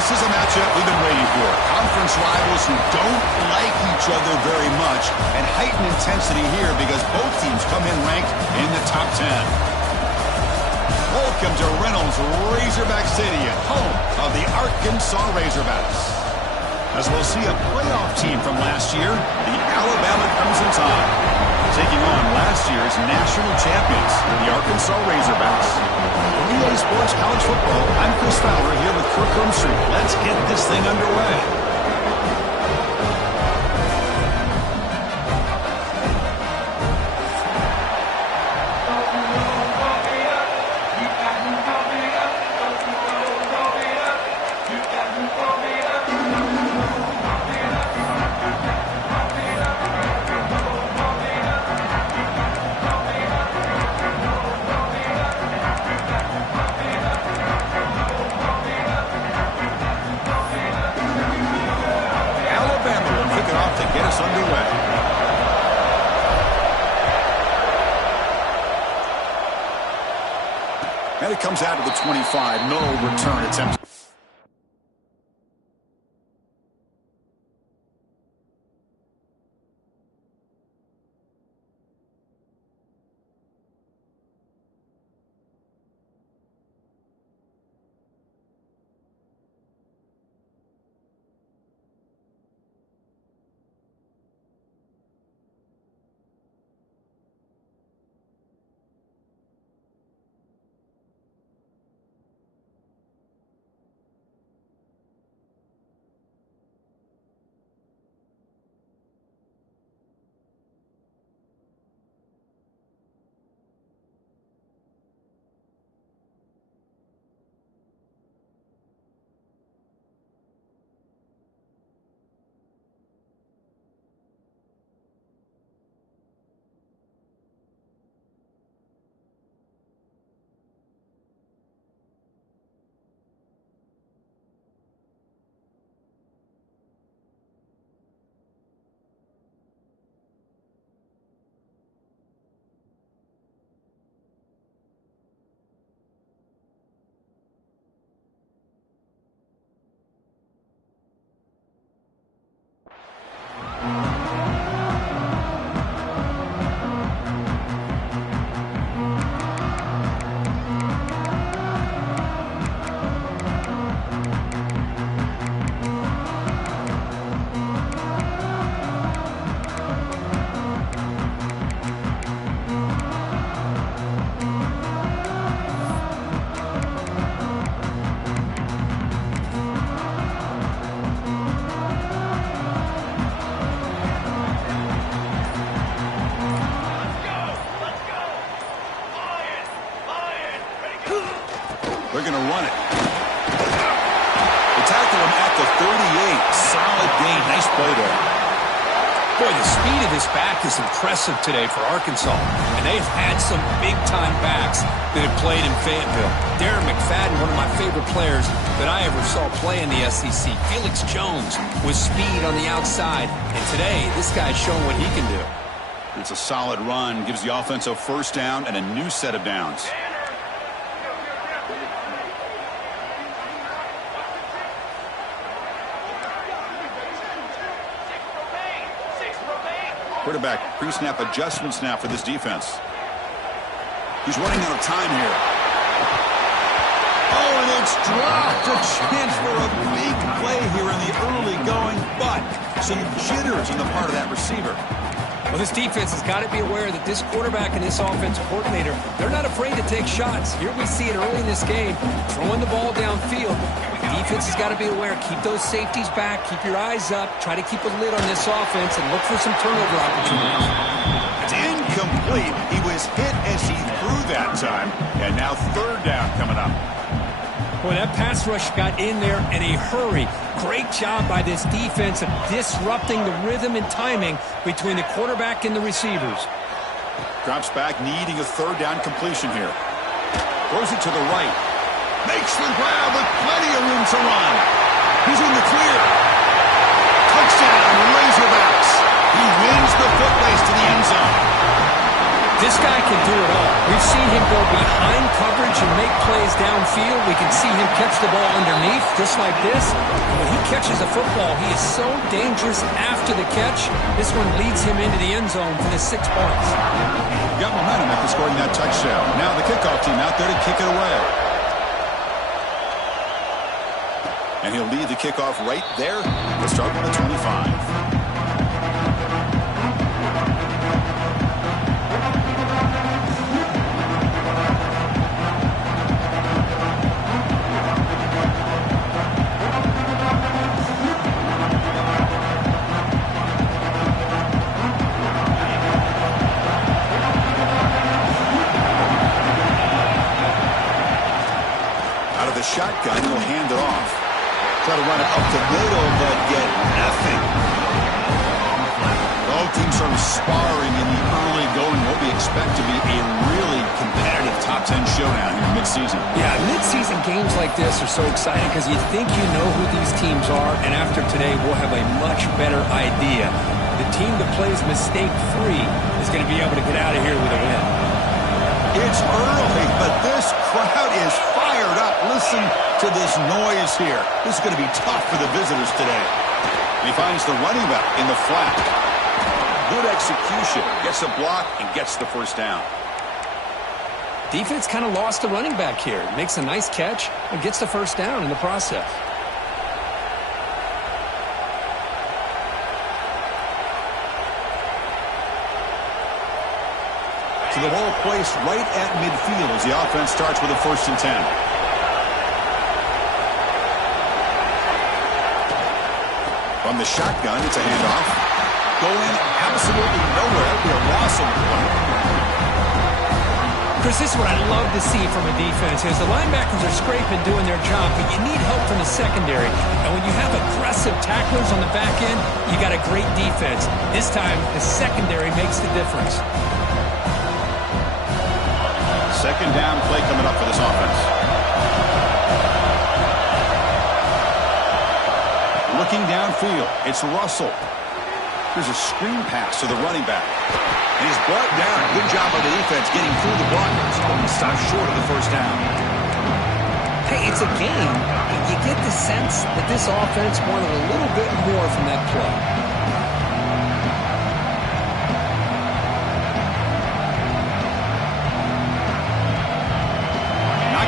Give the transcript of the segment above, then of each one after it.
This is a matchup we've been waiting for. Conference rivals who don't like each other very much, and heightened intensity here because both teams come in ranked in the top 10. Welcome to Reynolds Razorback Stadium, home of the Arkansas Razorbacks. As we'll see a playoff team from last year, the Alabama Crimson Tide, taking on last year's national champions, the Arkansas Razorbacks. For EA Sports College Football, I'm Chris Fowler here with Kirk Hermstreet. Let's get this thing underway. And it comes out of the 25. No return attempt. They're going to run it. They tackle him at the 38. Solid gain. Nice play there. Boy, the speed of this back is impressive today for Arkansas. And they've had some big-time backs that have played in Fayetteville. Darren McFadden, one of my favorite players that I ever saw play in the SEC. Felix Jones with speed on the outside. And today, this guy's showing what he can do. It's a solid run. Gives the offense a first down and a new set of downs. Quarterback, pre-snap adjustments now for this defense. He's running out of time here. Oh, and it's dropped. A chance for a big play here in the early going, but some jitters on the part of that receiver. Well, this defense has got to be aware that this quarterback and this offensive coordinator, they're not afraid to take shots. Here we see it early in this game, throwing the ball downfield. Defense has got to be aware. Keep those safeties back. Keep your eyes up. Try to keep a lid on this offense and look for some turnover opportunities. It's incomplete. He was hit as he threw that time. And now third down coming up. Boy, that pass rush got in there in a hurry. Great job by this defense of disrupting the rhythm and timing between the quarterback and the receivers. Drops back, needing a third down completion here. Throws it to the right. Makes the grab with plenty of room to run. He's in the clear. Touchdown, Razorbacks. He wins the foot race to the end zone. This guy can do it all. We've seen him go behind coverage and make plays downfield. We can see him catch the ball underneath, just like this. And when he catches a football, he is so dangerous after the catch. This one leads him into the end zone for the 6 points. Got momentum after scoring that touchdown. Now the kickoff team out there to kick it away. And he'll lead the kickoff right there. We'll start on the 25. Shotgun, he'll hand it off. Try to run it up the middle, but get nothing. Both teams sort of sparring in the early going. What we expect to be a really competitive top 10 showdown here mid-season. Yeah, mid-season games like this are so exciting because you think you know who these teams are, and after today, we'll have a much better idea. The team that plays mistake-free is going to be able to get out of here with a win. It's early, but this crowd is fired up. Listen to this noise here. This is going to be tough for the visitors today. He finds the running back in the flat. Good execution. Gets a block and gets the first down. Defense kind of lost the running back here. Makes a nice catch and gets the first down in the process. So the ball placed right at midfield as the offense starts with a 1st and 10. From the shotgun, it's a handoff. Going absolutely nowhere. That'll be a loss on the play. Chris, this is what I love to see from a defense is the linebackers are scraping, doing their job, but you need help from the secondary. And when you have aggressive tacklers on the back end, you got a great defense. This time, the secondary makes the difference. Second down play coming up for this offense. Looking downfield, it's Russell. Here's a screen pass to the running back. And he's brought down. Good job by the defense getting through the blockers. Only stopped short of the first down. Hey, it's a game. You get the sense that this offense wanted a little bit more from that play.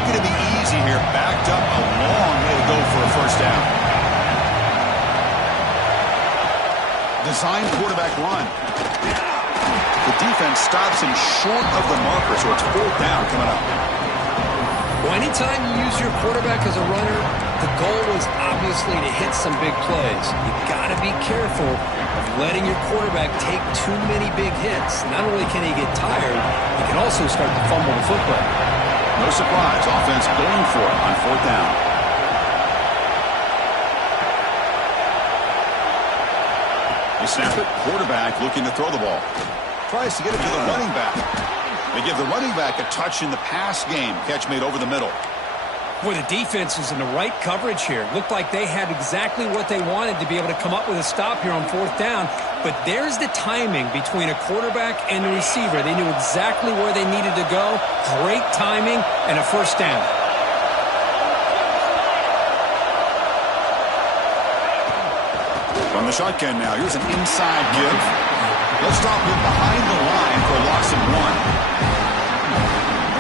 Going to be easy here. Backed up a long way to go for a first down. Designed quarterback run. The defense stops him short of the marker, so it's 4th down coming up. Well, anytime you use your quarterback as a runner, the goal is obviously to hit some big plays. You got to be careful of letting your quarterback take too many big hits. Not only can he get tired, he can also start to fumble the football. No surprise, offense going for it on 4th down. They snap it, quarterback looking to throw the ball. Tries to get it to the running back. They give the running back a touch in the pass game. Catch made over the middle. Boy, the defense is in the right coverage here. Looked like they had exactly what they wanted to be able to come up with a stop here on 4th down. But there's the timing between a quarterback and the receiver. They knew exactly where they needed to go. Great timing and a first down. From the shotgun now, here's an inside give. They'll stop him behind the line for a loss of 1.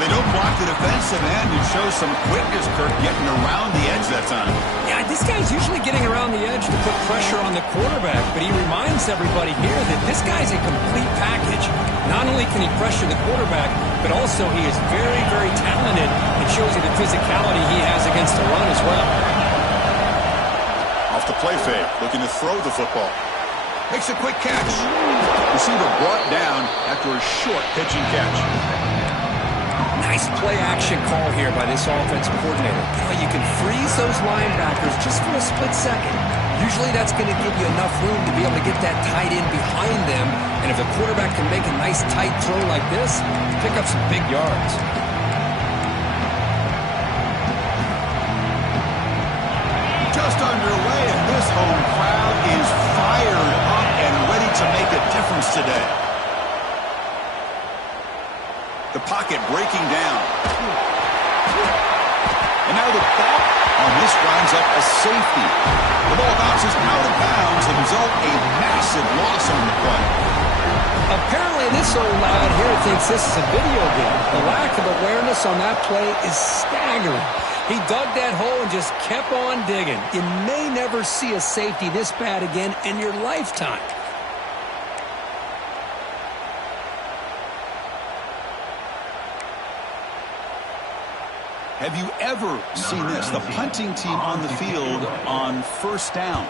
They don't block the defensive end and show some quickness, Kirk, getting around the edge that time. Yeah, this guy's usually getting around the edge to put pressure on the quarterback, but he reminds everybody here that this guy's a complete package. Not only can he pressure the quarterback, but also he is very, very talented and shows you the physicality he has against the run as well. Off the play fake, looking to throw the football. Makes a quick catch. Receiver brought down after a short pitching catch. Nice play-action call here by this offensive coordinator. You can freeze those linebackers just for a split second. Usually that's going to give you enough room to be able to get that tight end behind them. And if the quarterback can make a nice tight throw like this, pick up some big yards. Just underway, and this home crowd is fired up and ready to make a difference today. The pocket breaking down. And now the ball on this winds up a safety. The ball bounces out of bounds. The result, a massive loss on the play. Apparently this old lad here thinks this is a video game. The lack of awareness on that play is staggering. He dug that hole and just kept on digging. You may never see a safety this bad again in your lifetime. Have you ever seen this? The punting team on the field on first down.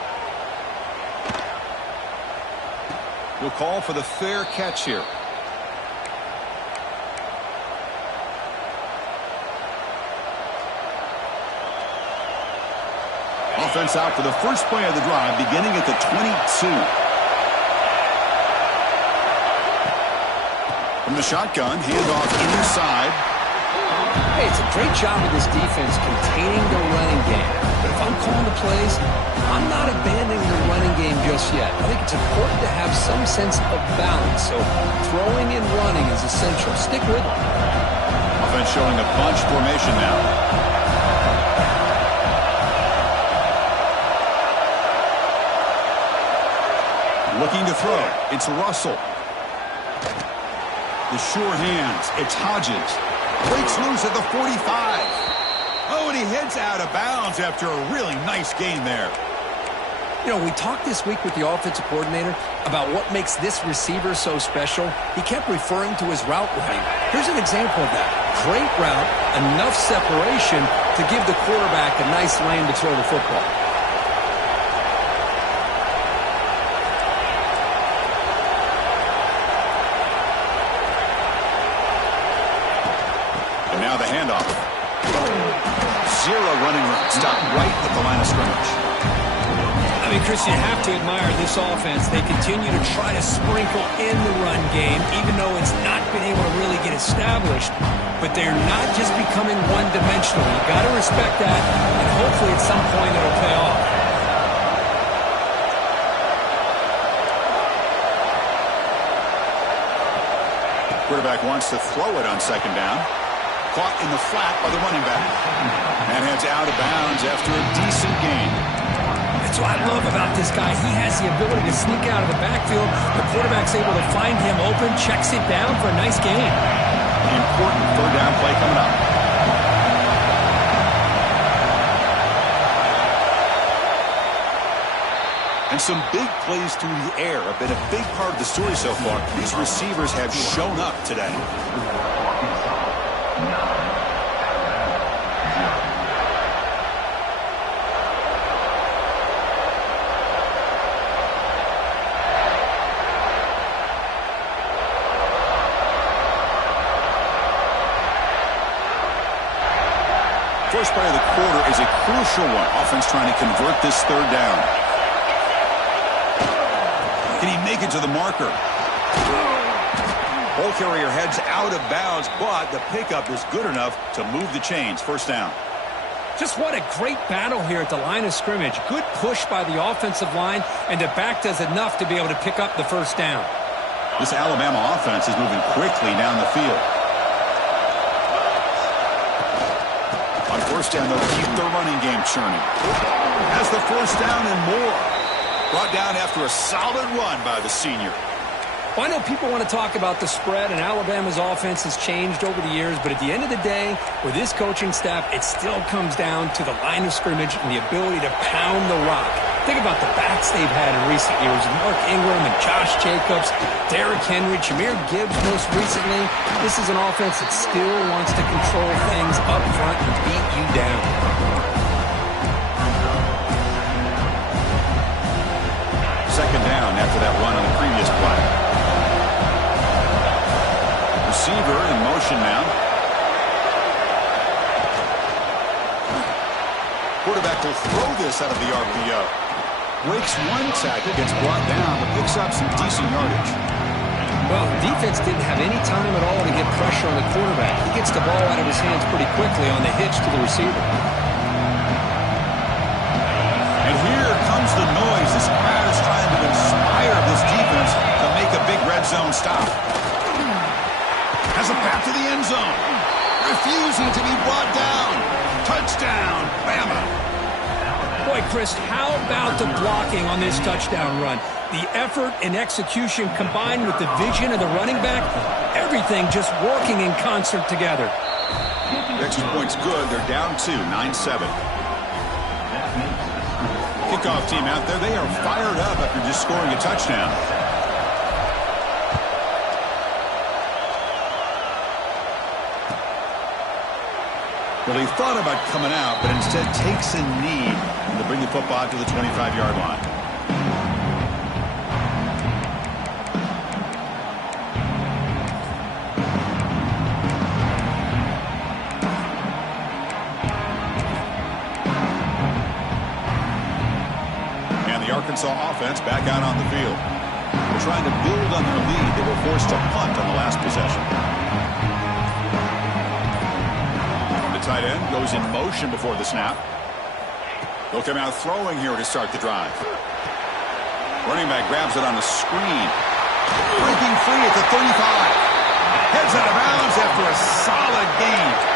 We'll call for the fair catch here. Offense out for the first play of the drive, beginning at the 22. From the shotgun, handoff inside. Hey, it's a great job of this defense containing the running game. But if I'm calling the plays, I'm not abandoning the running game just yet. I think it's important to have some sense of balance. So throwing and running is essential. Stick with it. Offense showing a bunch formation now. Looking to throw. It's Russell. The sure hands. It's Hodges. Breaks loose at the 45. Oh, and he heads out of bounds after a really nice gain there. You know, we talked this week with the offensive coordinator about what makes this receiver so special. He kept referring to his route running. Here's an example of that. Great route, enough separation to give the quarterback a nice lane to throw the football. And now the handoff. Zero running room. Stop right at the line of scrimmage. I mean, Chris, you have to admire this offense. They continue to try to sprinkle in the run game, even though it's not been able to really get established. But they're not just becoming one-dimensional. You've got to respect that, and hopefully at some point it'll pay off. Quarterback wants to throw it on second down. Caught in the flat by the running back. And heads out of bounds after a decent gain. That's what I love about this guy. He has the ability to sneak out of the backfield. The quarterback's able to find him open, checks it down for a nice gain. Important third down play coming up. And some big plays through the air have been a big part of the story so far. These receivers have shown up today. First play of the quarter is a crucial one. Offense trying to convert this third down. Can he make it to the marker? Ball carrier heads out of bounds, but the pickup is good enough to move the chains. First down. Just what a great battle here at the line of scrimmage. Good push by the offensive line, and the back does enough to be able to pick up the first down. This Alabama offense is moving quickly down the field. On first down, they'll keep their running game churning. Has the first down and more. Brought down after a solid run by the senior. Well, I know people want to talk about the spread, and Alabama's offense has changed over the years, but at the end of the day, with this coaching staff, it still comes down to the line of scrimmage and the ability to pound the rock. Think about the backs they've had in recent years. Mark Ingram and Josh Jacobs, Derrick Henry, Jahmyr Gibbs most recently. This is an offense that still wants to control things up front and beat you down. Second down after that run on the previous play. Receiver in motion now. Quarterback will throw this out of the RPO. Breaks one tackle, gets brought down, but picks up some decent yardage. Well, the defense didn't have any time at all to get pressure on the quarterback. He gets the ball out of his hands pretty quickly on the hitch to the receiver. And here comes the noise. This crowd is trying to inspire this defense to make a big red zone stop. Has a path to the end zone. Refusing to be brought down. Touchdown, Bama. Boy, Chris, how about the blocking on this touchdown run? The effort and execution combined with the vision of the running back, everything just working in concert together. Extra point's good. They're down 2, 9-7. Kickoff team out there. They are fired up after just scoring a touchdown. Well, he thought about coming out, but instead takes a knee to bring the football to the 25-yard line. Arkansas offense back out on the field. They're trying to build on their lead. They were forced to punt on the last possession. The tight end goes in motion before the snap. They'll come out throwing here to start the drive. Running back grabs it on the screen. Breaking free at the 35. Heads out of bounds after a solid gain.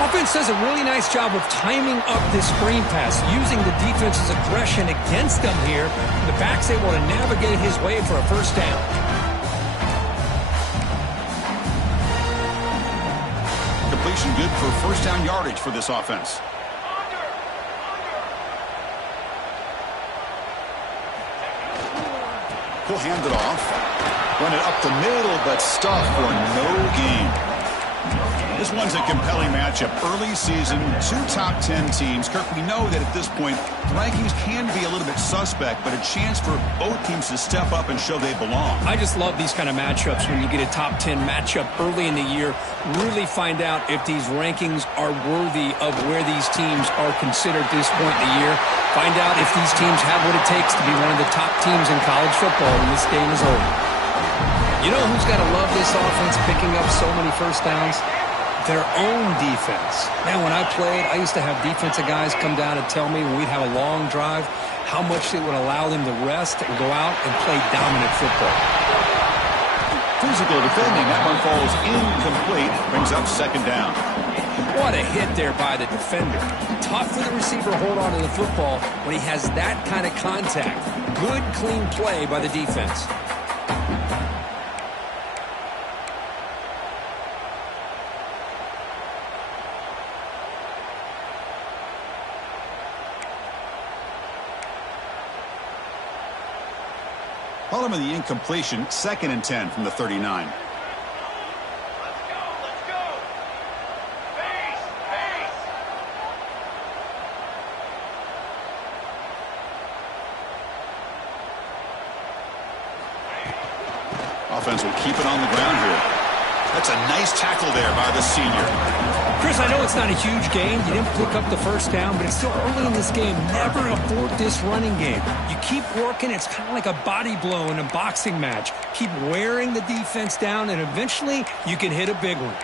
Offense does a really nice job of timing up this screen pass, using the defense's aggression against them here. The back's able to navigate his way for a first down. Completion good for first down yardage for this offense. He'll hand it off. Run it up the middle, but stuffed for no gain. This one's a compelling matchup. Early season, 2 top 10 teams. Kirk, we know that at this point, rankings can be a little bit suspect, but a chance for both teams to step up and show they belong. I just love these kind of matchups when you get a top 10 matchup early in the year. Really find out if these rankings are worthy of where these teams are considered at this point in the year. Find out if these teams have what it takes to be one of the top teams in college football when this game is over. You know who's got to love this offense picking up so many first downs? Their own defense. Man, when I played, I used to have defensive guys come down and tell me when we'd have a long drive how much it would allow them to rest and go out and play dominant football. Physical defending. That one falls incomplete. Brings up second down. What a hit there by the defender. Tough for the receiver to hold on to the football when he has that kind of contact. Good, clean play by the defense. Following the incompletion, 2nd and 10 from the 39. Let's go. Pace. Offense will keep it on the ground here. That's a nice tackle there by the senior. Chris, I know it's not a huge gain. You didn't pick up the first down, but it's still early in this game. Never abort this running game. You keep working. It's kind of like a body blow in a boxing match. Keep wearing the defense down, and eventually you can hit a big one.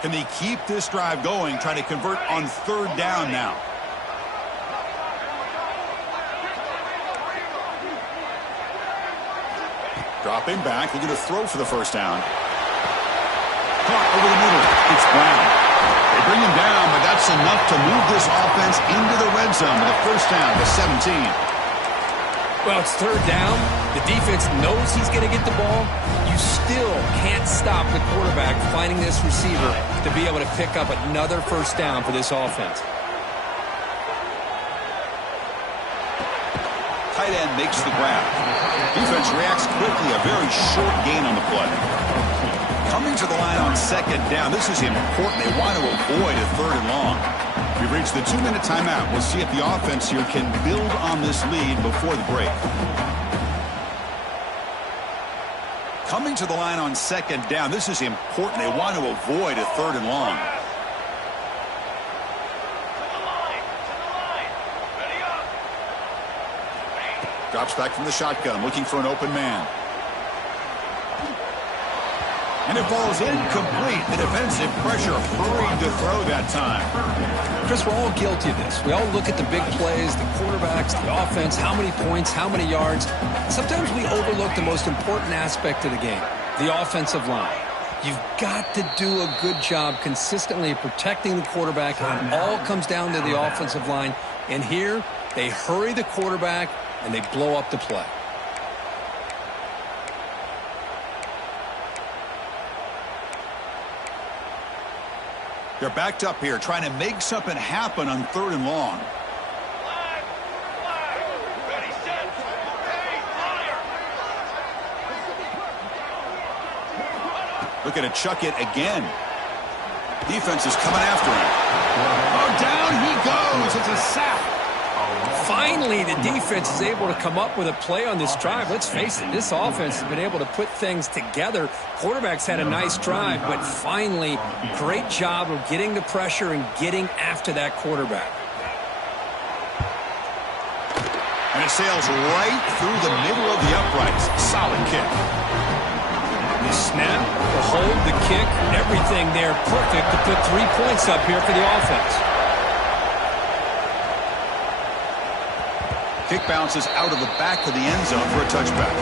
Can they keep this drive going, try to convert on 3rd down now? Dropping back, looking to throw for the first down. Caught over the middle. It's Brown. They bring him down, but that's enough to move this offense into the red zone with a first down to 17. Well, it's 3rd down. The defense knows he's going to get the ball. You still can't stop the quarterback finding this receiver to be able to pick up another first down for this offense. Tight end makes the grab. Defense reacts quickly, a very short gain on the play. Coming to the line on 2nd down, this is important. They want to avoid a 3rd and long. We've reached the 2-minute timeout. We'll see if the offense here can build on this lead before the break. Coming to the line on 2nd down, this is important. They want to avoid a 3rd and long. Drops back from the shotgun, looking for an open man. And it falls incomplete. The defensive pressure hurried to throw that time. Chris, we're all guilty of this. We all look at the big plays, the quarterbacks, the offense, how many points, how many yards. Sometimes we overlook the most important aspect of the game, the offensive line. You've got to do a good job consistently protecting the quarterback, and it all comes down to the offensive line. And here, they hurry the quarterback, and they blow up the play. They're backed up here, trying to make something happen on 3rd and long. Ready, set, hey, fire! Looking to chuck it again. Defense is coming after him. Oh, down he goes. It's a sack. Finally, the defense is able to come up with a play on this drive. Let's face it, this offense has been able to put things together. Quarterback's had a nice drive, but finally, great job of getting the pressure and getting after that quarterback. And it sails right through the middle of the uprights. Solid kick. The snap, the hold, the kick, everything there perfect to put 3 points up here for the offense. Kick bounces out of the back of the end zone for a touchback.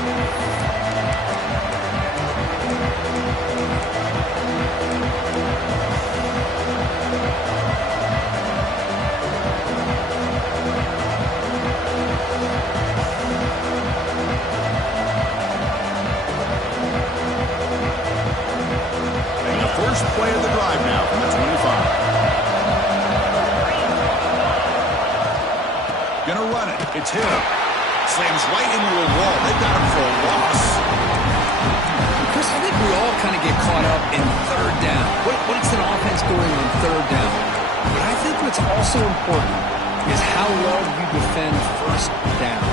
And the first play of the drive now from the 25. Gonna run it. It's him. Slams right into a wall. They've got him for a loss. Chris, I think we all kind of get caught up in 3rd down. What's an offense doing on 3rd down? But I think what's also important is how well you defend 1st down.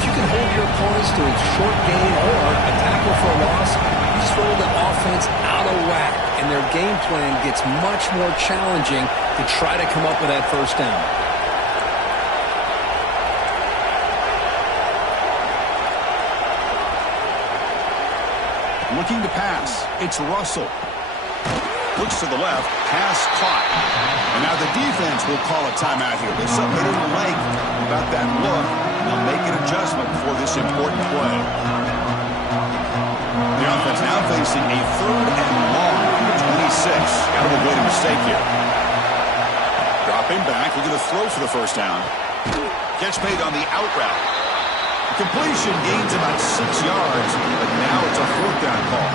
If you can hold your opponents to a short gain or a tackle for a loss, you throw the offense out of whack, and their game plan gets much more challenging to try to come up with that 1st down. Looking to pass. It's Russell. Looks to the left. Pass caught. And now the defense will call a timeout here. There's something they didn't like about that look. They'll make an adjustment for this important play. The offense now facing a 3rd and long from the 26. Got to avoid a mistake here. Dropping back. Looking to throw for the 1st down. Catch made on the out route. Completion gains about 6 yards, but now it's a 4th down call.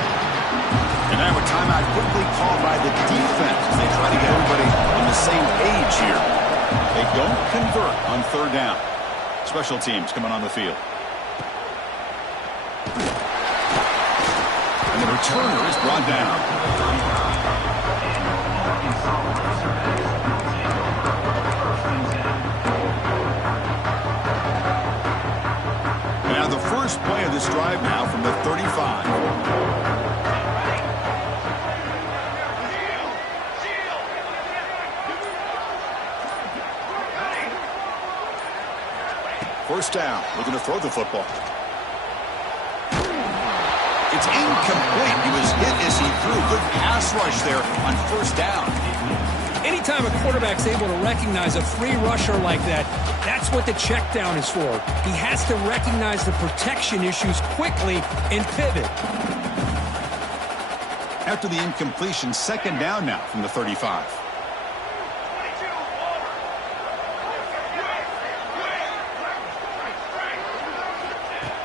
And now a timeout quickly called by the defense as they try to get everybody on the same page here. They don't convert on 3rd down. Special teams coming on the field. And the returner is brought down. Now the first play of this drive now from the 35. First down, looking to throw the football. It's incomplete. He was hit as he threw. Good pass rush there on 1st down. Anytime a quarterback's able to recognize a free rusher like that, that's what the check down is for. He has to recognize the protection issues quickly and pivot. After the incompletion, 2nd down now from the 35.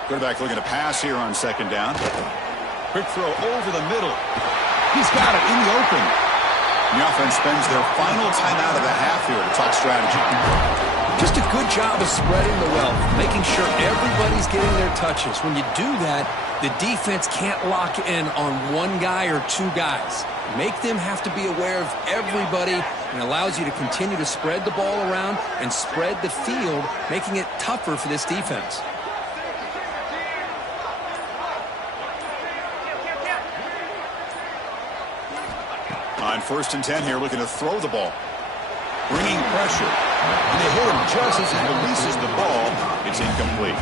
Quarterback looking to pass here on 2nd down. Quick throw over the middle. He's got it in the open. The offense spends their final timeout of the half here to talk strategy. Just a good job of spreading the wealth, making sure everybody's getting their touches. When you do that, the defense can't lock in on one guy or 2 guys. Make them have to be aware of everybody, and allows you to continue to spread the ball around and spread the field, making it tougher for this defense. On 1st and 10 here, looking to throw the ball. Bringing pressure. And they hit him just as he releases the ball. It's incomplete.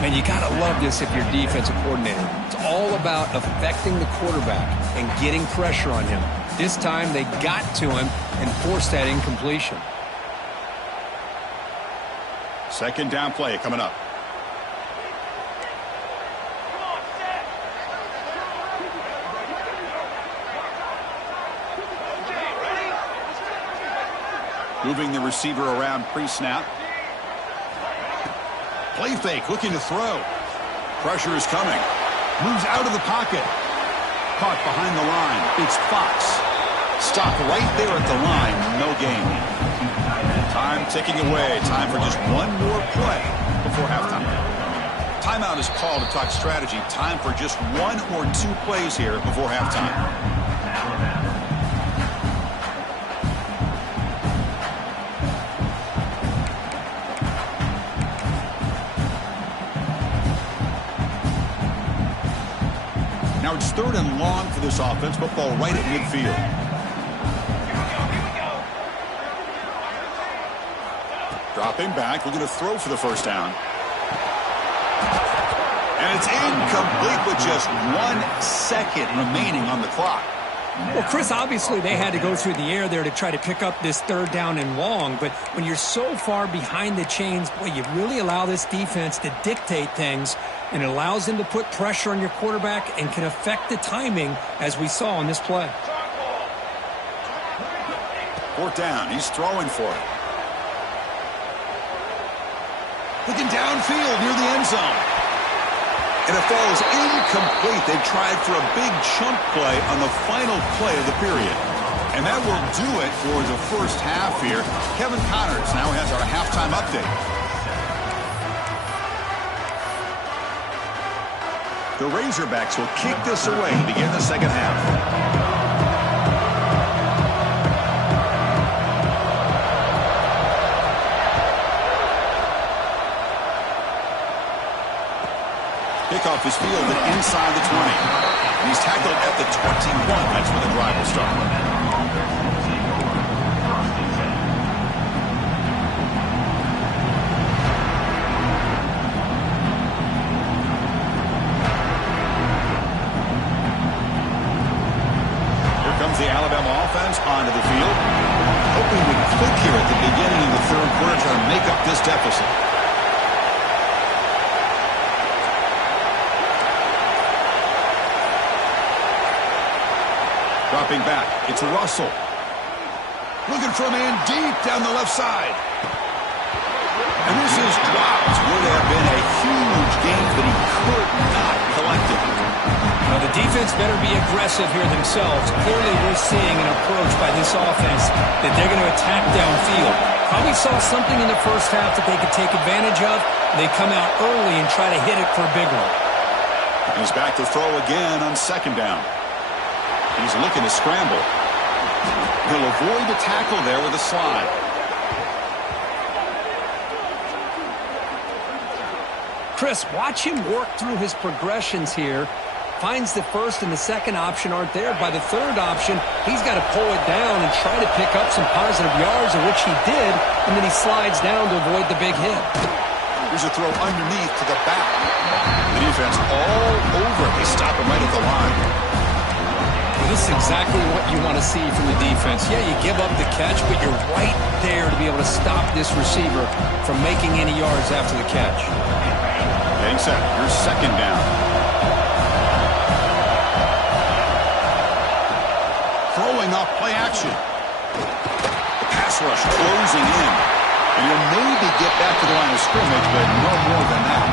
Man, you got to love this if you're defensive coordinator. It's all about affecting the quarterback and getting pressure on him. This time they got to him and forced that incompletion. Second down play coming up. Moving the receiver around pre-snap. Play fake, looking to throw. Pressure is coming. Moves out of the pocket. Caught behind the line. It's Fox. Stopped right there at the line. No gain. Time ticking away. Time for just one more play before halftime. Timeout is called to talk strategy. Time for just one or two plays here before halftime. Now it's third and long for this offense. Football right at midfield. Dropping back. We're going to throw for the first down. And it's incomplete with just 1 second remaining on the clock. Well, Chris, obviously they had to go through the air there to try to pick up this third down and long. But when you're so far behind the chains, boy, you really allow this defense to dictate things. And it allows them to put pressure on your quarterback and can affect the timing, as we saw on this play. Fourth down. He's throwing for it. Looking downfield near the end zone. And it falls incomplete. They tried for a big chunk play on the final play of the period. And that will do it for the first half here. Kevin Connors now has our halftime update. The Razorbacks will kick this away to begin the second half. Kickoff is fielded inside the 20. And he's tackled at the 21. That's where the drive will start. The Alabama offense onto the field. Hoping we click here at the beginning of the third quarter to make up this deficit. Dropping back. It's Russell. Looking for a man deep down the left side. And this is dropped. Would have been a huge gain, but he could not collect it. Now, the defense better be aggressive here themselves. Clearly, we're seeing an approach by this offense that they're going to attack downfield. Probably saw something in the first half that they could take advantage of. They come out early and try to hit it for a big one. He's back to throw again on second down. He's looking to scramble. He'll avoid the tackle there with a slide. Chris, watch him work through his progressions here. Finds the first and the second option aren't there. By the third option, he's got to pull it down and try to pick up some positive yards, of which he did, and then he slides down to avoid the big hit. Here's a throw underneath to the back. The defense all over. They stop him right at the line. Well, this is exactly what you want to see from the defense. Yeah, you give up the catch, but you're right there to be able to stop this receiver from making any yards after the catch. Getting set. Here's second down. Throwing off play action. The pass rush closing in. And he'll maybe get back to the line of scrimmage, but no more than that.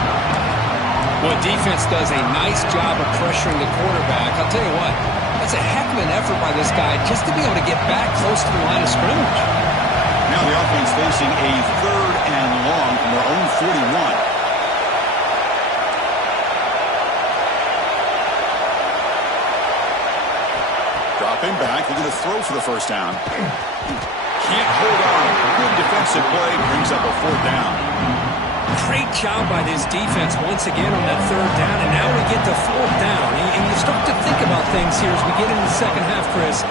Well, defense does a nice job of pressuring the quarterback. I'll tell you what, that's a heck of an effort by this guy just to be able to get back close to the line of scrimmage. Now the offense facing a third and long from their own 41. Dropping back, we're going to throw for the first down. Can't hold on. Good defensive play brings up a fourth down. Great job by this defense once again on that third down, and now we get to fourth down. And you start to think about things here as we get into the second half, Chris.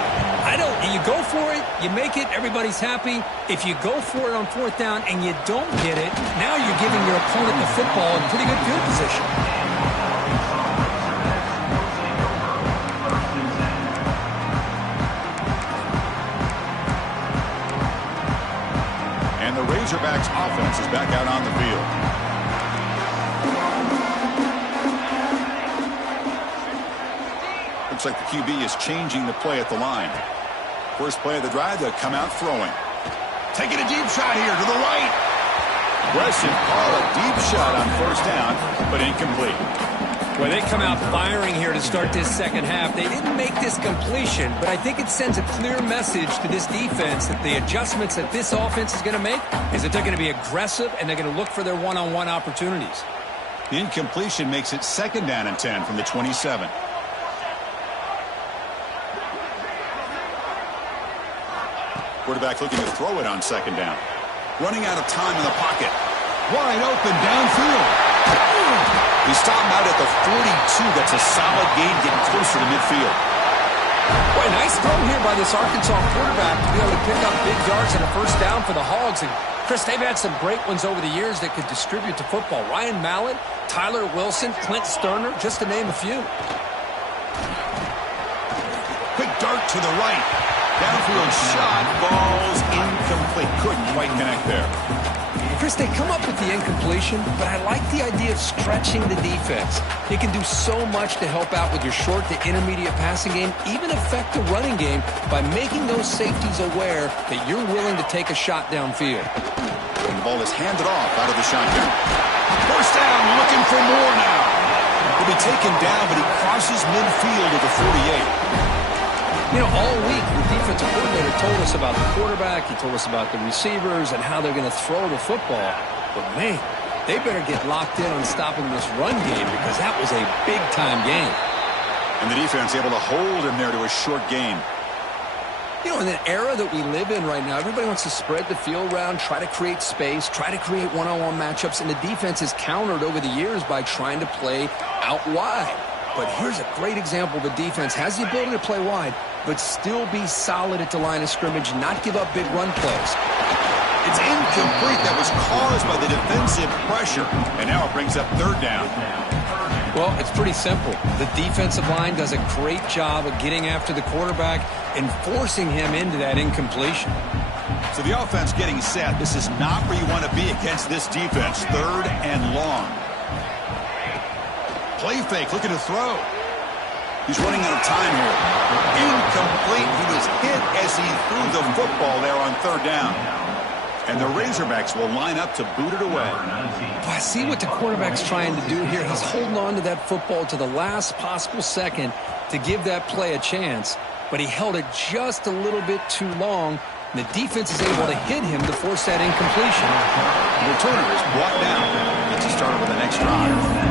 You go for it, you make it, everybody's happy. If you go for it on fourth down and you don't get it, now you're giving your opponent the football in pretty good field position. And the Razorbacks offense is back out on the field. Looks like the QB is changing the play at the line. First play of the drive, they'll come out throwing. Taking a deep shot here to the right. Aggressive call, a deep shot on first down, but incomplete. Well, they come out firing here to start this second half. They didn't make this completion, but I think it sends a clear message to this defense that the adjustments that this offense is going to make is that they're going to be aggressive and they're going to look for their one-on-one opportunities. The incompletion makes it second down and 10 from the 27. Quarterback looking to throw it on second down. Running out of time in the pocket. Wide open downfield. He stopped out at the 42. That's a solid gain getting closer to midfield. Boy, nice throw here by this Arkansas quarterback to be able to pick up big yards and a first down for the Hogs. And, Chris, they've had some great ones over the years that could distribute the football. Ryan Mallett, Tyler Wilson, Clint Sterner, just to name a few. Quick dart to the right. Downfield shot, balls incomplete. Couldn't quite connect there. Chris, they come up with the incompletion, but I like the idea of stretching the defense. It can do so much to help out with your short to intermediate passing game, even affect the running game by making those safeties aware that you're willing to take a shot downfield. And the ball is handed off out of the shotgun. First down, looking for more now. He'll be taken down, but he crosses midfield at the 48. You know, all week, the defensive coordinator told us about the quarterback. He told us about the receivers and how they're going to throw the football. But, man, they better get locked in on stopping this run game because that was a big-time game. And the defense able to hold him there to a short gain. You know, in the era that we live in right now, everybody wants to spread the field around, try to create space, try to create one-on-one matchups, and the defense is countered over the years by trying to play out wide. But here's a great example. The defense has the ability to play wide, but still be solid at the line of scrimmage, not give up big run plays. It's incomplete. That was caused by the defensive pressure. And now it brings up third down. Well, it's pretty simple. The defensive line does a great job of getting after the quarterback and forcing him into that incompletion. So the offense getting set. This is not where you want to be against this defense. Third and long. Play fake, looking to throw. He's running out of time here. Incomplete. He was hit as he threw the football there on third down. And the Razorbacks will line up to boot it away. I see what the quarterback's trying to do here. He's holding on to that football to the last possible second to give that play a chance. But he held it just a little bit too long. And the defense is able to hit him to force that incompletion. The returner is brought down. Gets you started with the next drive.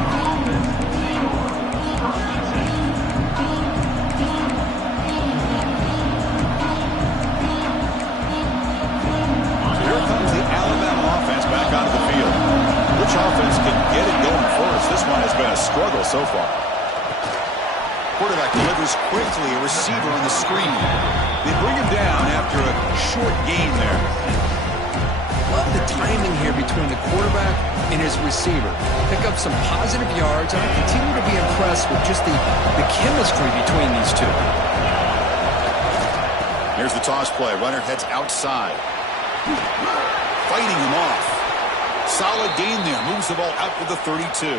Which offense can get it going first? This one has been a struggle so far. Quarterback delivers quickly, a receiver on the screen. They bring him down after a short gain there. Love the timing here between the quarterback and his receiver. Pick up some positive yards, and I continue to be impressed with just the chemistry between these two. Here's the toss play. Runner heads outside. Fighting him off. Solid gain there. Moves the ball out to the 32.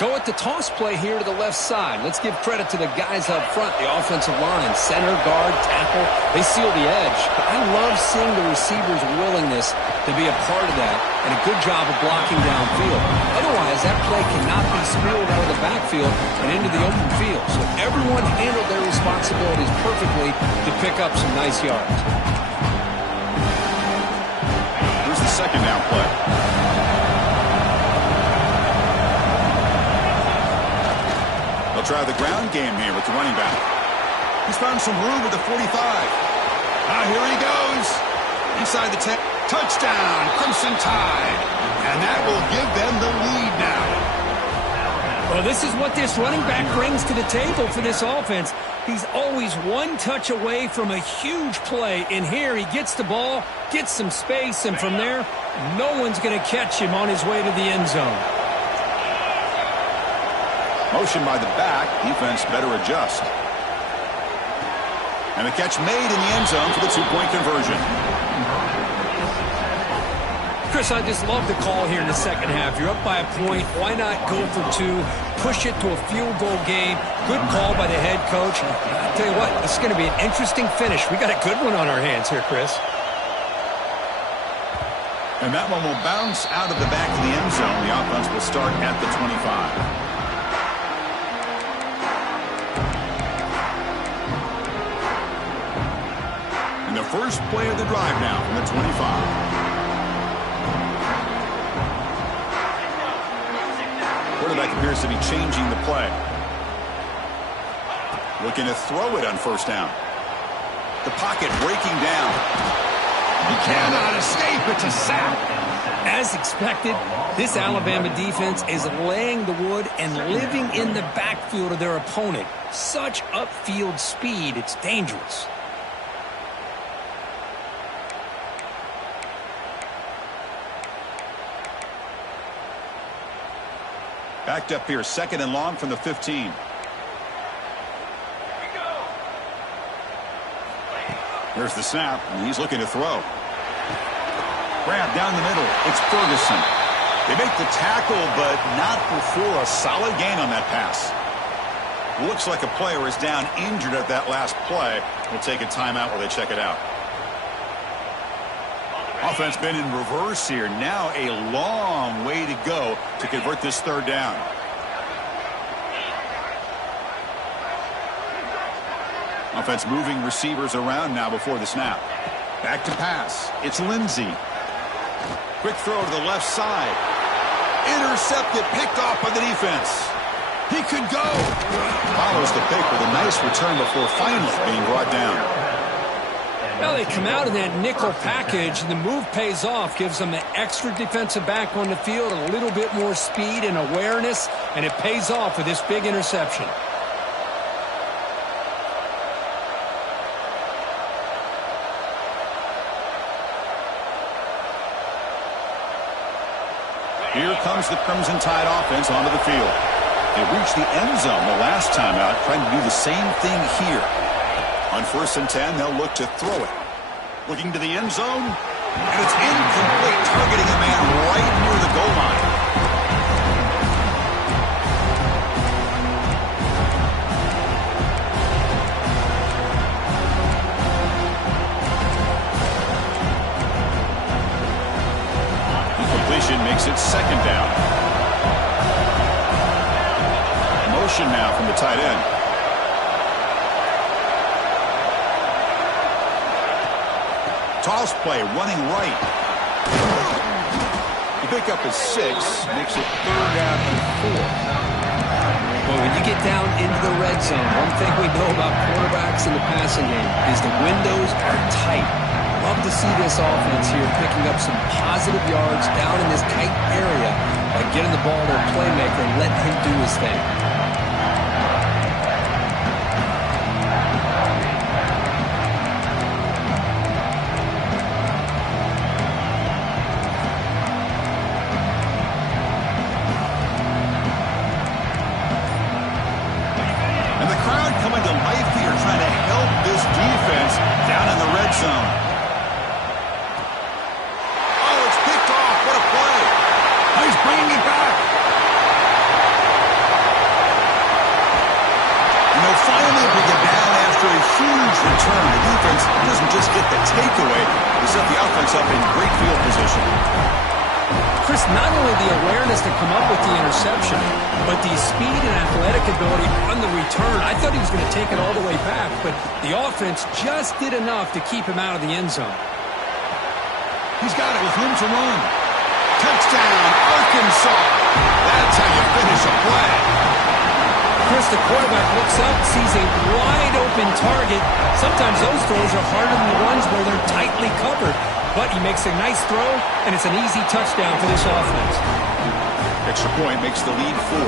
Go at the toss play here to the left side. Let's give credit to the guys up front, the offensive line, center, guard, tackle. They seal the edge. But I love seeing the receiver's willingness to be a part of that and a good job of blocking downfield. Otherwise, that play cannot be spilled out of the backfield and into the open field. So everyone handled their responsibilities perfectly to pick up some nice yards. Here's the second down play. They'll try the ground game here with the running back. He's found some room with the 45. Here he goes. Inside the 10. Touchdown, Crimson Tide. And that will give them the lead now. Well, this is what this running back brings to the table for this offense. He's always one touch away from a huge play. And here he gets the ball, gets some space, and from there, no one's going to catch him on his way to the end zone. Motion by the back. Defense better adjust. And the catch made in the end zone for the two-point conversion. Chris, I just love the call here in the second half. You're up by a point. Why not go for two? Push it to a field goal game. Good call by the head coach. I'll tell you what, this is going to be an interesting finish. We got a good one on our hands here, Chris. And that one will bounce out of the back of the end zone. The offense will start at the 25. And the first play of the drive now from the 25. Quarterback appears to be changing the play. Looking to throw it on first down. The pocket breaking down. He cannot escape. It's a sack. As expected, this Alabama defense is laying the wood and living in the backfield of their opponent. Such upfield speed, it's dangerous. Backed up here, second and long from the 15. There's the snap, and he's looking to throw. Grab down the middle. It's Ferguson. They make the tackle, but not before a solid gain on that pass. Looks like a player is down injured at that last play. We'll take a timeout while they check it out. Offense been in reverse here. Now a long way to go to convert this third down. Offense moving receivers around now before the snap. Back to pass. It's Lindsey. Quick throw to the left side. Intercepted, picked off by the defense. He could go. Follows the pick with a nice return before finally being brought down. Well, they come out of that nickel package, and the move pays off, gives them an extra defensive back on the field, a little bit more speed and awareness, and it pays off with this big interception. Here comes the Crimson Tide offense onto the field. They reached the end zone the last time out, trying to do the same thing here. On 1st and 10, they'll look to throw it. Looking to the end zone, and it's incomplete, targeting a man right near the goal line. Incompletion makes it second down. Motion now from the tight end. Toss play, running right. You pick up a 6, makes it third down and 4. Well, when you get down into the red zone, one thing we know about quarterbacks in the passing game is the windows are tight. Love to see this offense here picking up some positive yards down in this tight area by getting the ball to a playmaker and letting him do his thing. Return. The defense doesn't just get the takeaway, they set the offense up in great field position. Chris, not only the awareness to come up with the interception, but the speed and athletic ability on the return. I thought he was going to take it all the way back, but the offense just did enough to keep him out of the end zone. He's got it with room to run. Touchdown, Arkansas. That's how you finish a play. Chris, the quarterback looks up, sees a wide open open target. Sometimes those throws are harder than the ones where they're tightly covered. But he makes a nice throw, and it's an easy touchdown for this offense. Extra point makes the lead 4.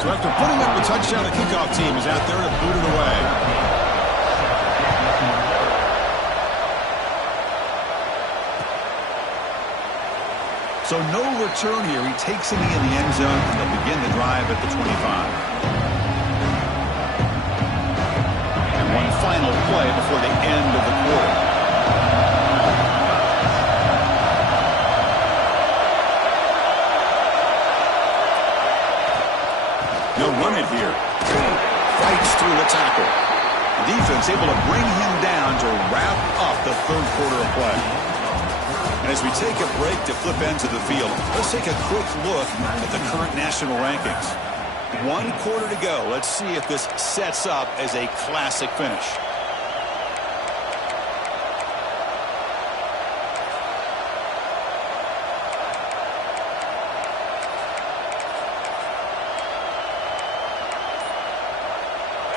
So after putting up a touchdown, the kickoff team is out there to boot it away. So no return here. He takes it in the end zone, and they'll begin the drive at the 25. And one final play before the end of the quarter. He'll run it here. Fights through the tackle. The defense able to bring him down to wrap up the third quarter of play. And as we take a break to flip ends of the field, let's take a quick look at the current national rankings. 1 quarter to go. Let's see if this sets up as a classic finish.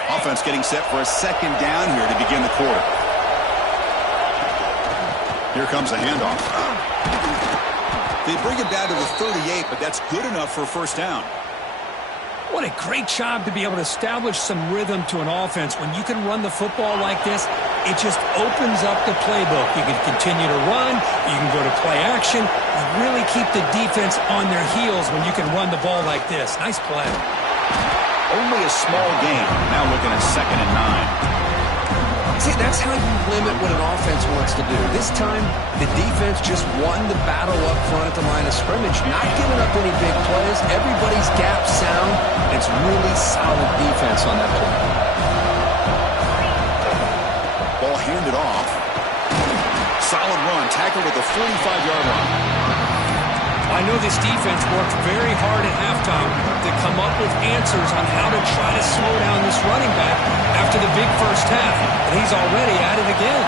Offense getting set for a second down here to begin the quarter. Here comes a handoff. They bring it down to the 38, but that's good enough for a first down. What a great job to be able to establish some rhythm to an offense. When you can run the football like this, it just opens up the playbook. You can continue to run. You can go to play action. You really keep the defense on their heels when you can run the ball like this. Nice play. Only a small gain. Now looking at 2nd and 9. See, that's how you limit what an offense wants to do. This time, the defense just won the battle up front at the line of scrimmage, not giving up any big plays. Everybody's gap sound. It's really solid defense on that play. Ball handed off. Solid run, tackled at the 45-yard line. I know this defense worked very hard at halftime to come up with answers on how to try to slow down this running back after the big first half. And he's already at it again.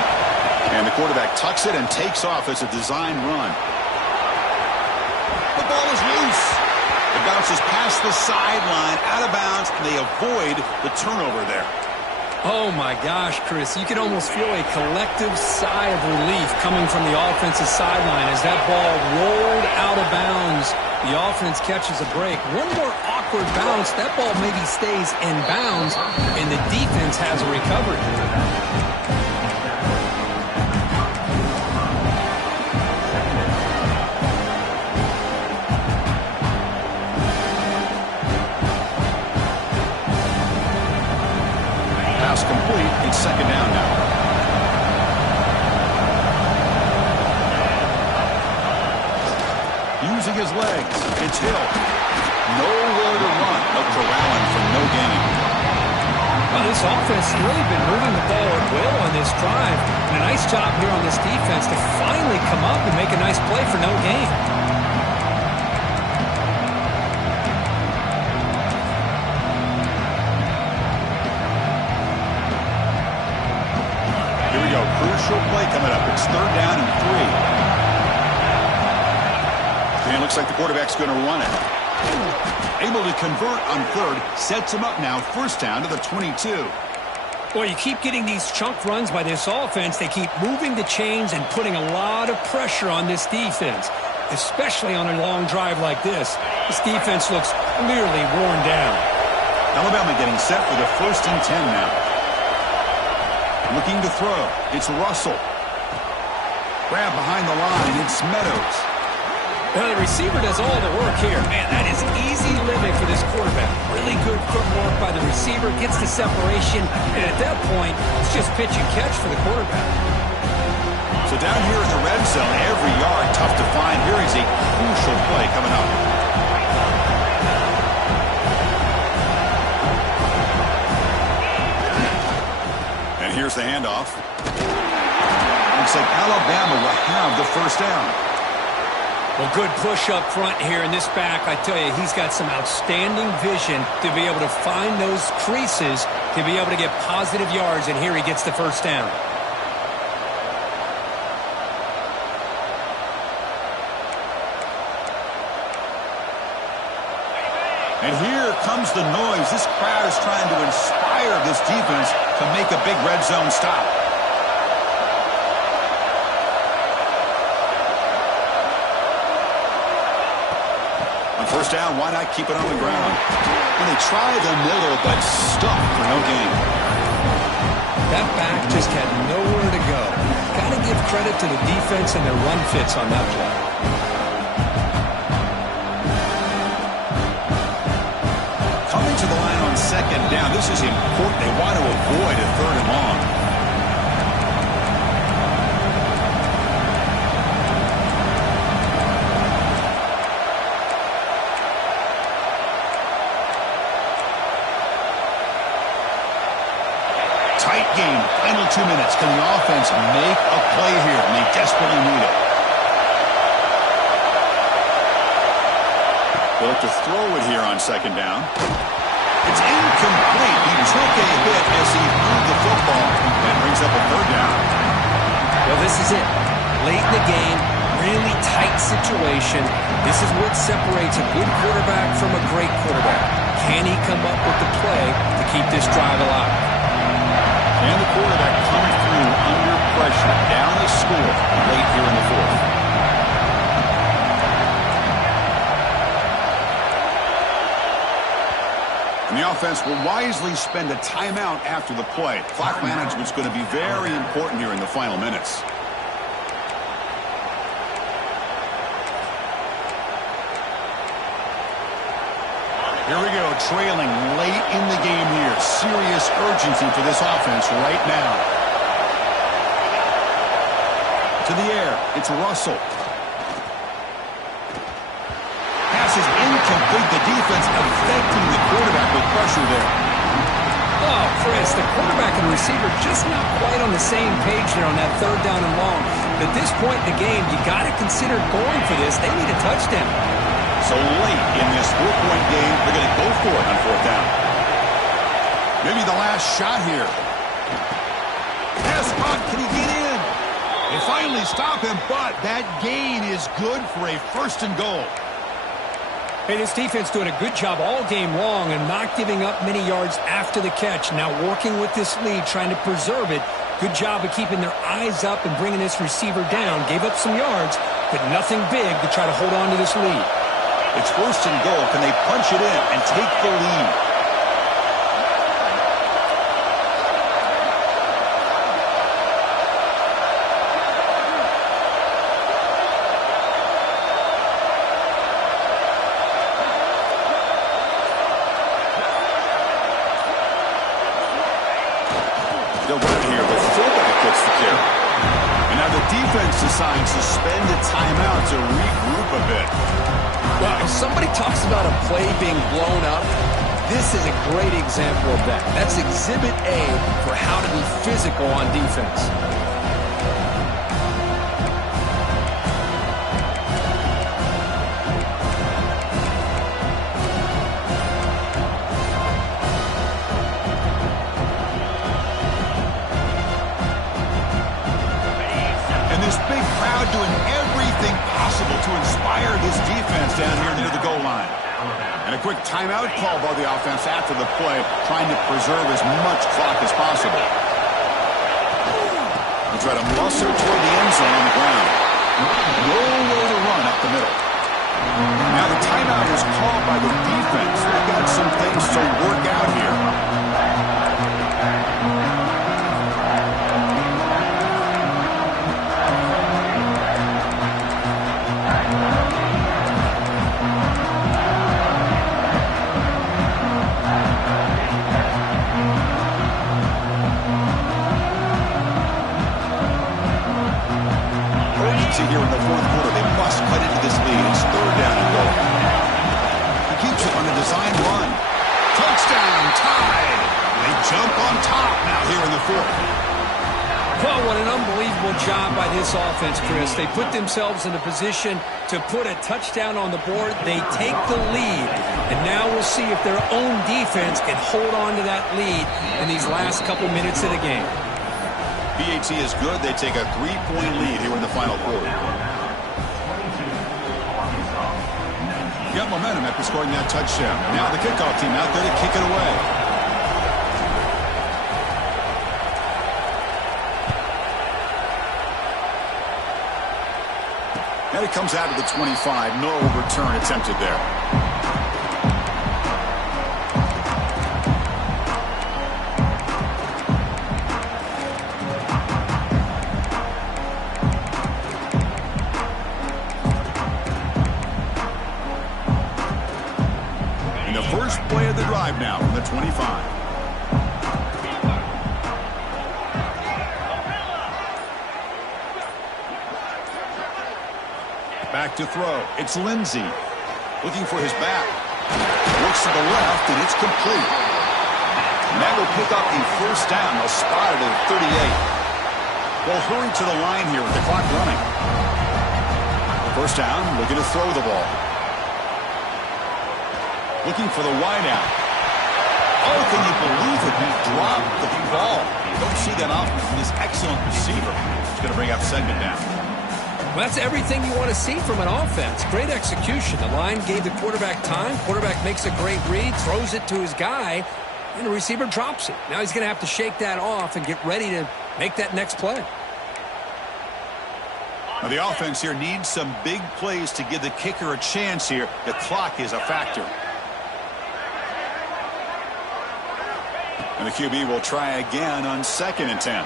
And the quarterback tucks it and takes off as a design run. The ball is loose. It bounces past the sideline, out of bounds, and they avoid the turnover there. Oh, my gosh, Chris. You can almost feel a collective sigh of relief coming from the offensive sideline as that ball rolled out of bounds. The offense catches a break. One more awkward bounce. That ball maybe stays in bounds, and the defense has a recovery. Complete. It's 2nd down now. Using his legs. It's Hill. Nowhere to run. But corralling for no gain. Well, this offense has really been moving the ball at will on this drive. And a nice job here on this defense to finally come up and make a nice play for no gain. Crucial play coming up. It's 3rd down and 3. And it looks like the quarterback's going to run it. Able to convert on 3rd. Sets him up now. 1st down to the 22. Well, you keep getting these chunk runs by this offense. They keep moving the chains and putting a lot of pressure on this defense, especially on a long drive like this. This defense looks clearly worn down. Alabama getting set for the 1st and 10 now. Looking to throw. It's Russell. Grab behind the line. It's Meadows. Well, the receiver does all the work here. Man, that is easy living for this quarterback. Really good footwork by the receiver. Gets the separation. And at that point, it's just pitch and catch for the quarterback. So down here in the red zone, every yard tough to find. Here is a crucial play coming up. Here's the handoff. Looks like Alabama will have the 1st down. Well, good push up front here in this back. I tell you, he's got some outstanding vision to be able to find those creases, to be able to get positive yards, and here he gets the 1st down. And here comes the noise. This crowd is trying to inspire this defense to make a big red zone stop. On first down, why not keep it on the ground? When they try the middle, but stuck for no gain. That back just had nowhere to go. Got to give credit to the defense and their run fits on that play. Coming to the line on second down. This is important. They want to avoid a third and long. Tight game. Final 2 minutes. Can the offense make a play here? And they desperately need it. They'll have to throw it here on second down. It's incomplete. He took a hit as he threw the football. That brings up a third down. Well, this is it. Late in the game, really tight situation. This is what separates a good quarterback from a great quarterback. Can he come up with the play to keep this drive alive? And the quarterback comes through under pressure. Down a score late here in the fourth. And the offense will wisely spend a timeout after the play. Clock management is going to be very important here in the final minutes. Here we go, trailing late in the game here. Serious urgency for this offense right now. To the air, it's Russell. Pass is incomplete. The defense affecting the quarterback with pressure there. Oh, Chris, the quarterback and receiver just not quite on the same page there on that third down and long. At this point in the game, you got to consider going for this. They need a touchdown. So late in this 4-point game, they're going to go for it on fourth down. Maybe the last shot here. Pass caught. Can he get in? They finally stop him, but that gain is good for a first and goal. Hey, this defense doing a good job all game long and not giving up many yards after the catch. Now working with this lead, trying to preserve it. Good job of keeping their eyes up and bringing this receiver down. Gave up some yards, but nothing big to try to hold on to this lead. It's first and goal. Can they punch it in and take the lead? They'll run it here. The fullback gets the carry. And now the defense decides to spend a timeout to regroup a bit. Well, if somebody talks about a play being blown up, this is a great example of that. That's exhibit A for how to be physical on defense. And this big crowd doing everything possible to inspire this defense down here near the goal line. And a quick timeout call by the offense after the play, trying to preserve as much clock as possible. They try to muscle toward the end zone on the ground. Nowhere to run up the middle. Now the timeout is called by the defense. They've got some things to work out here. Here in the fourth quarter, they must cut into this lead. It's third down and goal. He keeps it on a design run. Touchdown, tied. They jump on top now here in the fourth. Well, what an unbelievable job by this offense, Chris. They put themselves in a position to put a touchdown on the board. They take the lead, and now we'll see if their own defense can hold on to that lead in these last couple minutes of the game. BAT is good. They take a 3-point lead here in the final quarter. Got momentum after scoring that touchdown. Now the kickoff team out there to kick it away. And it comes out of the 25. No return attempted there. And the first play of the drive now from the 25. Back to throw. It's Lindsey. Looking for his back. Looks to the left, and it's complete. And that will pick up the first down. They'll spot it at 38. They'll hurry to the line here with the clock running. First down, looking to throw the ball. Looking for the wideout. Oh, can you believe it? He dropped the ball. You don't see that often from this excellent receiver. He's going to bring up second down. Well, that's everything you want to see from an offense. Great execution. The line gave the quarterback time. Quarterback makes a great read, throws it to his guy, and the receiver drops it. Now he's going to have to shake that off and get ready to make that next play. Now the offense here needs some big plays to give the kicker a chance here. The clock is a factor. And the QB will try again on 2nd and 10.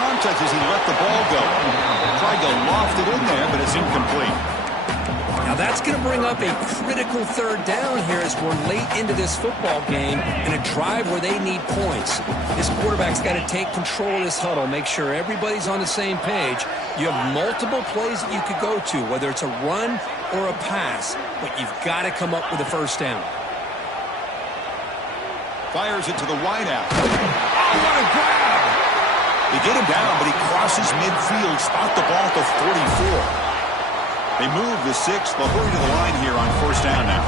Contact as he let the ball go. Tried to loft it in there, but it's incomplete. Now that's going to bring up a critical third down here as we're late into this football game in a drive where they need points. This quarterback's got to take control of this huddle, make sure everybody's on the same page. You have multiple plays that you could go to, whether it's a run or a pass, but you've got to come up with a first down. Fires it to the wideout. Oh, what a grab! They get him down, but he crosses midfield, spot the ball at the 44. They move the 6. They'll hurry to the line here on first down now.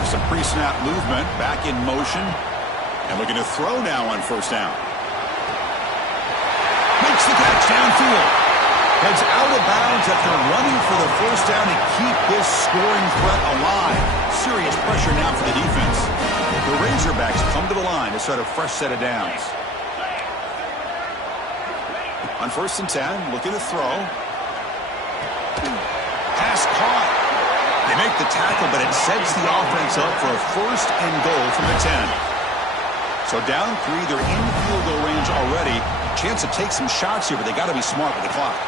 There's some pre-snap movement, back in motion, and looking to throw now on first down. Makes the catch downfield. Heads out of bounds after running for the first down to keep this scoring threat alive. Serious pressure now for the defense. The Razorbacks come to the line to start a fresh set of downs. On 1st and 10, looking to throw. Pass caught. They make the tackle, but it sets the offense up for a 1st and goal from the 10. So down 3, they're in field goal range already. Chance to take some shots here, but they got to be smart with the clock.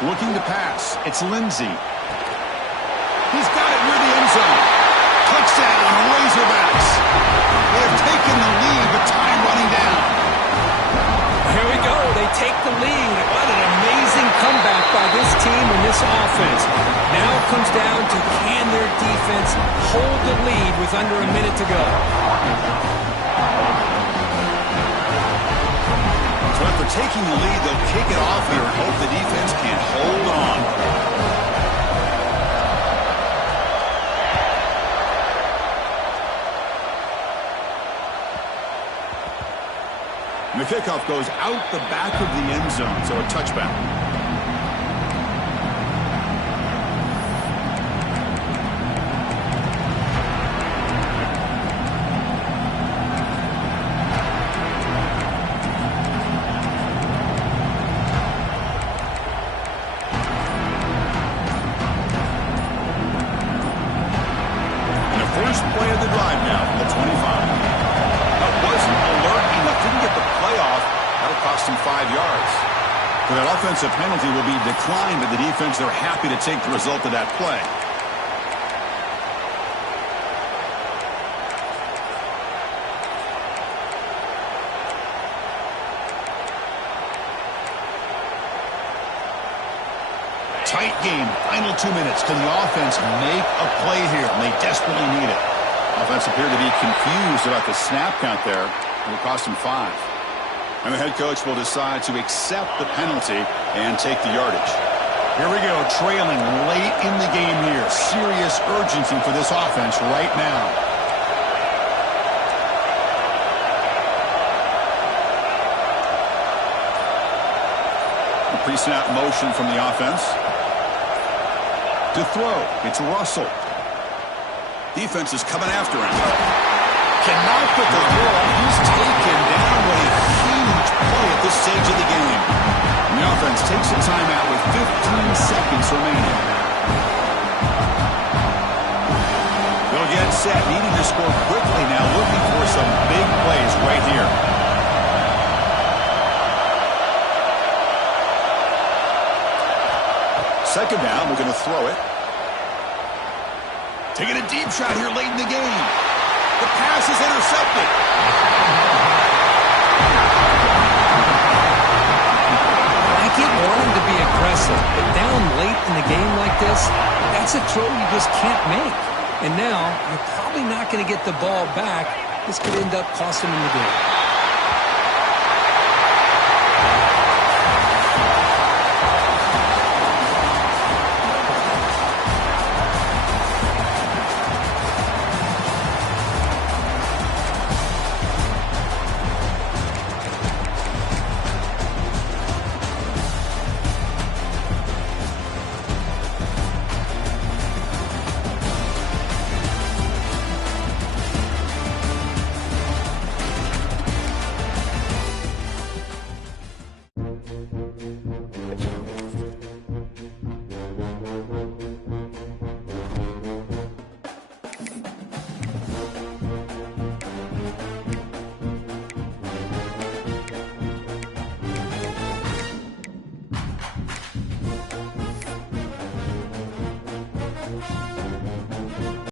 Looking to pass. It's Lindsey. He's got it near the end zone. Touchdown, Razorbacks. They have taken the lead, but time running down. Here we go. They take the lead. What an amazing comeback by this team and this offense. Now it comes down to can their defense hold the lead with under a minute to go. So after taking the lead, they'll kick it off here and hope the defense can hold on. And the kickoff goes out the back of the end zone, so a touchback. And the first play of the drive now from the 25. Wasn't alert enough, didn't get the playoff. That'll cost him 5 yards. But that offensive penalty will be declined by the defense. They're happy to take the result of that play. Tight game, final 2 minutes. Can the offense make a play here? And they desperately need it. Offense appeared to be confused about the snap count there. It will cost him 5. And the head coach will decide to accept the penalty and take the yardage. Here we go, trailing late in the game here. Serious urgency for this offense right now. The pre-snap motion from the offense. To throw, it's Russell. Defense is coming after him. Cannot put the throw up. He's taken down. What a huge play at this stage of the game. The offense takes a timeout with 15 seconds remaining. They'll get set, needing to score quickly now, looking for some big plays right here. Second down, we're going to throw it. Taking a deep shot here late in the game. The pass is intercepted. I get wanting to be aggressive, but down late in the game like this, that's a throw you just can't make. And now, you're probably not going to get the ball back. This could end up costing him the game.